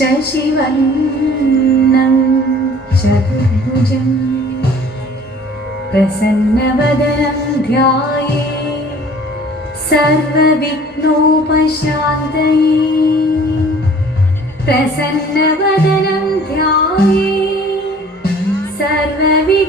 ശശിവർണം ചതുർഭുജം പ്രസന്നവദനം ധ്യായേ സർവവിഘ്നോപശാന്തയേ പ്രസന്നവദനം ധ്യായേ സർവവിഘ്നോപശാന്തയേ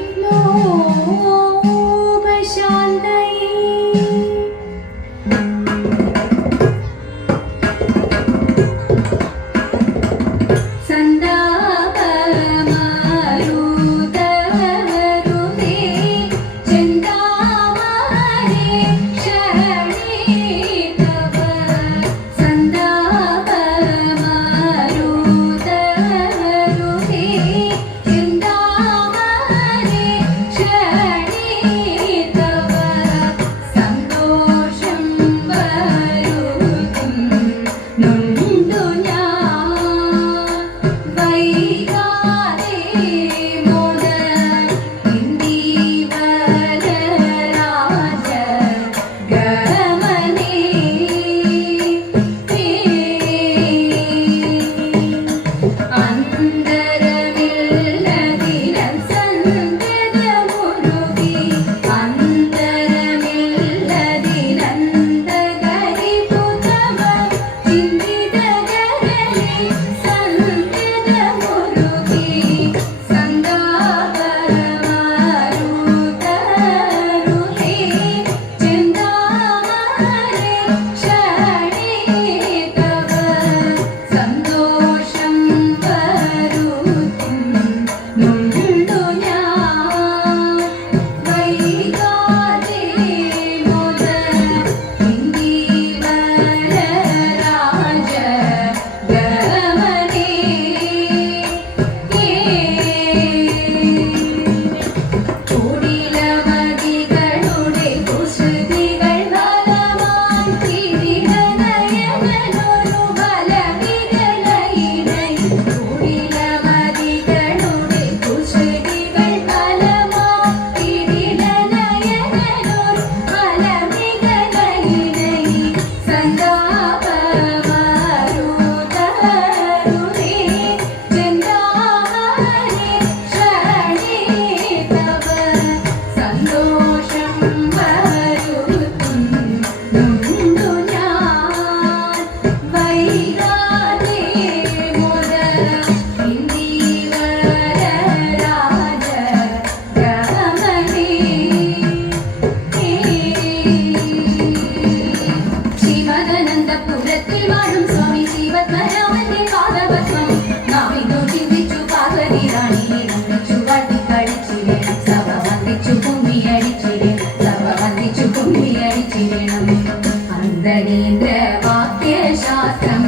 വാക്യശാസ്ത്രം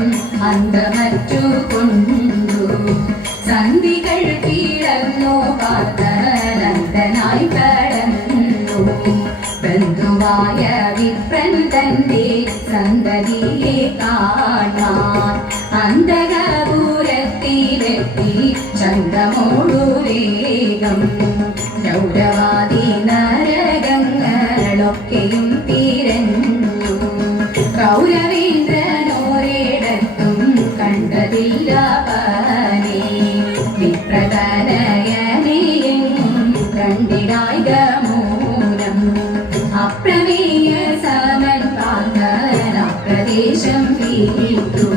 അന്തമറ്റു കൊണ്ടു സന്ധികൾ കീഴന്നു പാർത്തനന്ദനായി കടന്നു ബന്ധുവായ വിപ്രൻ തന്റെ സന്തതിയെ കാണാൻ അന്തകപുരത്തിലെത്തി ചന്തമോടു വേഗം ഗൗരവാദി നരകങ്ങളൊക്കെയും തിരഞ്ഞു കൗരവീന്ദ്രനോരിടത്തും കണ്ടതില്ല പനെ വിപ്രതനയനെയെങ്ങും കണ്ടിടായിക മൂലം അപ്രമേയ സമൻ പാർത്തന പ്രദേശം വീട്ടു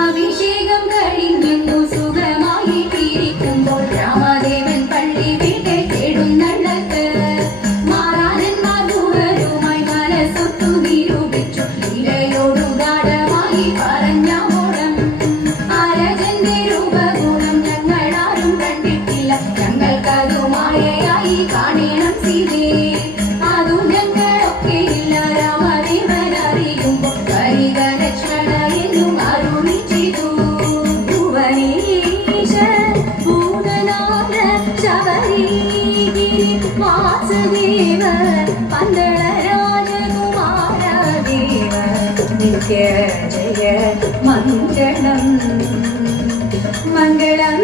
അഭിഷേകം കഴിഞ്ഞു സുഖമായി തിരിക്കുമ്പോൾ രാമദേവൻ പള്ളി വീട്ടിൽ തേടുന്നള്ളത്ത് മാറാനന്മാർ ദൂരരുമായി മനസ്സൊത്തു നിരൂപിച്ചു ലീലയോടു ഗാഢമായി പറഞ്ഞ മോളം ആരജന്റെ രൂപഗുണം ഞങ്ങളാരും കണ്ടിട്ടില്ല ഞങ്ങൾക്കതുമായയായി കാണണം സീതേ അതു ഞങ്ങളൊക്കെ ഇല്ല രാമദേവൻ അറിയുമ്പോൾ വരിക ലക്ഷ്മണ എന്നും അരുളി ചെയ്തു ഭൂതനാഥ ശബരിഗിരി വാസുദേവ പന്തള രാജകുമാരദേവ നിത്യ ജയ മംഗളം മംഗളം